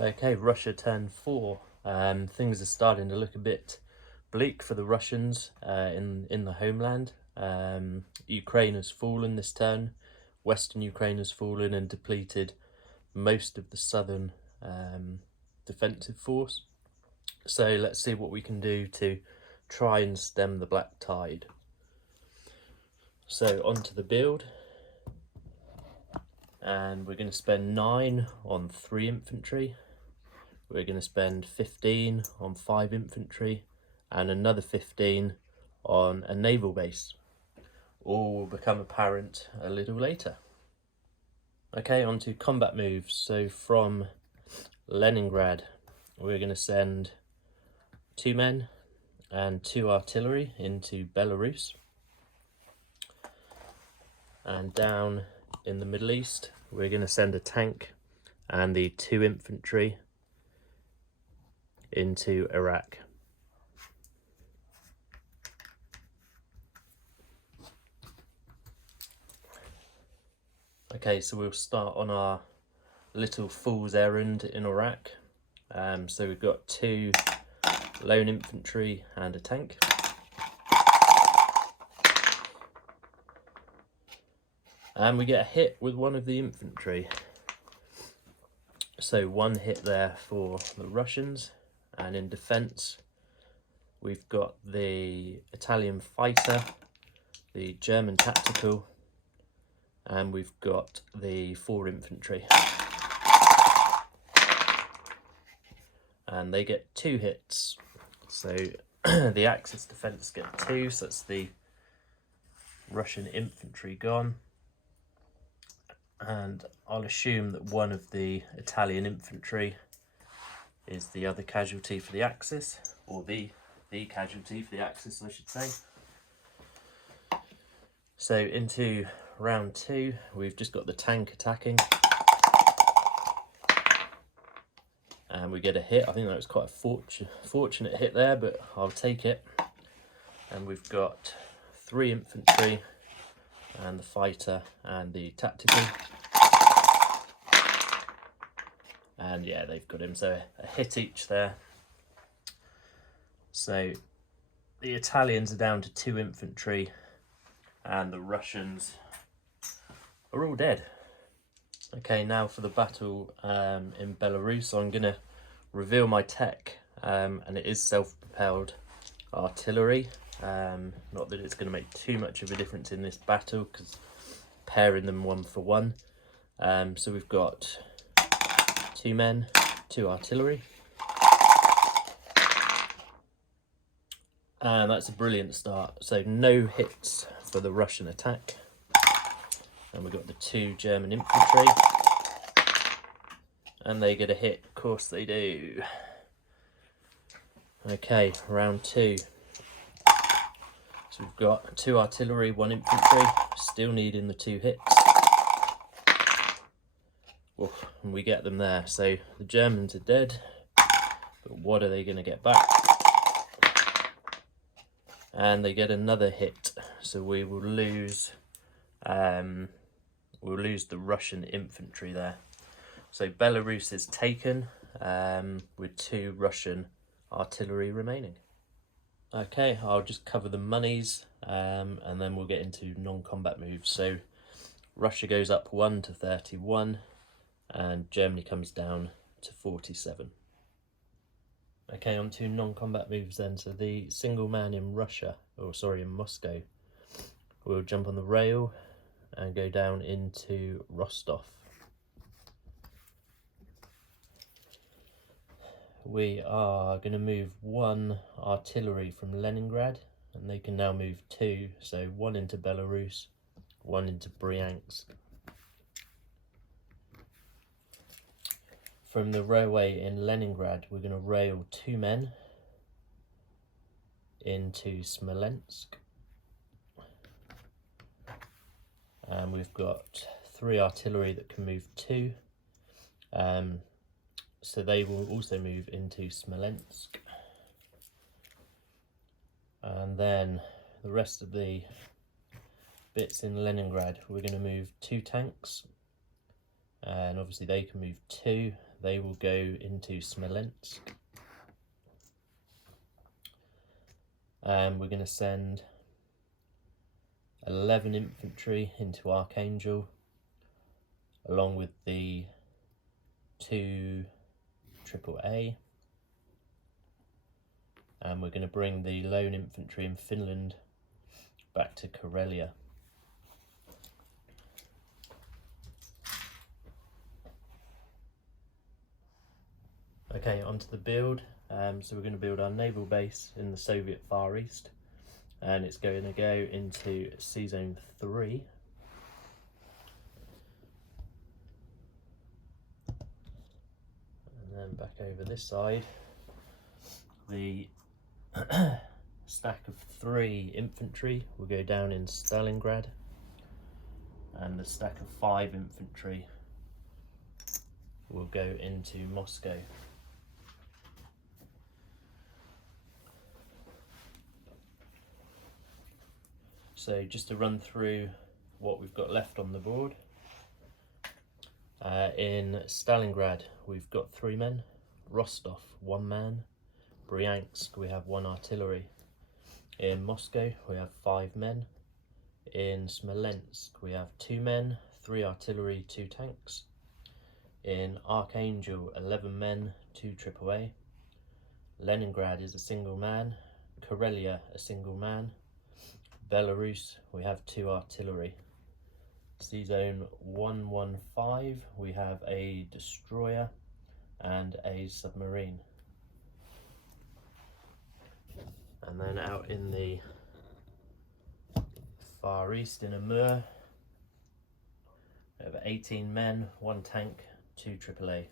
Okay, Russia turn 4. Things are starting to look a bit bleak for the Russians in the homeland. Ukraine has fallen this turn. Western Ukraine has fallen and depleted most of the southern defensive force. So let's see what we can do to try and stem the black tide. So onto the build. And we're going to spend 9 on 3 infantry. We're going to spend 15 on 5 infantry and another 15 on a naval base. All will become apparent a little later. Okay, on to combat moves. So from Leningrad, we're going to send 2 men and 2 artillery into Belarus. And down in the Middle East, we're going to send a tank and the 2 infantry into Iraq. Okay, so we'll start on our little fool's errand in Iraq. So we've got 2 lone infantry and a tank. And we get a hit with one of the infantry. So 1 hit there for the Russians. And in defence, we've got the Italian fighter, the German tactical, and we've got the 4 infantry. And they get 2 hits. So the Axis defence get 2, so that's the Russian infantry gone. And I'll assume that one of the Italian infantry is the other casualty for the Axis, or the casualty for the Axis, I should say. So into round 2, we've just got the tank attacking. And we get a hit. I think that was quite a fortunate hit there, but I'll take it. And we've got 3 infantry and the fighter and the tactical. And yeah, they've got him, so a hit each there. So the Italians are down to 2 infantry and the Russians are all dead. Okay, now for the battle in Belarus. I'm going to reveal my tech, and it is self-propelled artillery. Not that it's going to make too much of a difference in this battle, because pairing them 1 for 1. So we've got 2 men, 2 artillery. And that's a brilliant start. So no hits for the Russian attack. And we've got the 2 German infantry. And they get a hit, of course they do. Okay, round 2. So we've got 2 artillery, 1 infantry, still needing the 2 hits. Oof, and we get them there. So the Germans are dead, but what are they going to get back? And they get another hit, so we will lose. We'll lose the Russian infantry there. So Belarus is taken with 2 Russian artillery remaining. Okay, I'll just cover the monies and then we'll get into non-combat moves. So Russia goes up 1 to 31 and Germany comes down to 47. Okay, on to non-combat moves then. So the single man in in Moscow, will jump on the rail and go down into Rostov. We are going to move 1 artillery from Leningrad, and they can now move 2, so 1 into Belarus, 1 into Bryansk. From the railway in Leningrad, we're going to rail 2 men into Smolensk. And we've got 3 artillery that can move 2. So they will also move into Smolensk. And then the rest of the bits in Leningrad, we're going to move 2 tanks. And obviously they can move 2. they will go into Smolensk. We're going to send 11 infantry into Archangel, along with the 2 AAA. And we're going to bring the lone infantry in Finland back to Karelia. Okay, onto the build. So we're going to build our naval base in the Soviet Far East, and it's going to go into Sea Zone 3. And then back over this side, the stack of 3 infantry will go down in Stalingrad, and the stack of 5 infantry will go into Moscow. So just to run through what we've got left on the board. In Stalingrad we've got 3 men, Rostov 1 man, Bryansk we have 1 artillery. In Moscow we have 5 men. In Smolensk we have 2 men, 3 artillery, 2 tanks. In Archangel 11 men, 2 AAA. Leningrad is a single man, Karelia a single man. Belarus we have 2 artillery. Sea Zone 115 we have a destroyer and a submarine. And then out in the Far East in Amur we have 18 men, 1 tank, 2 AAA.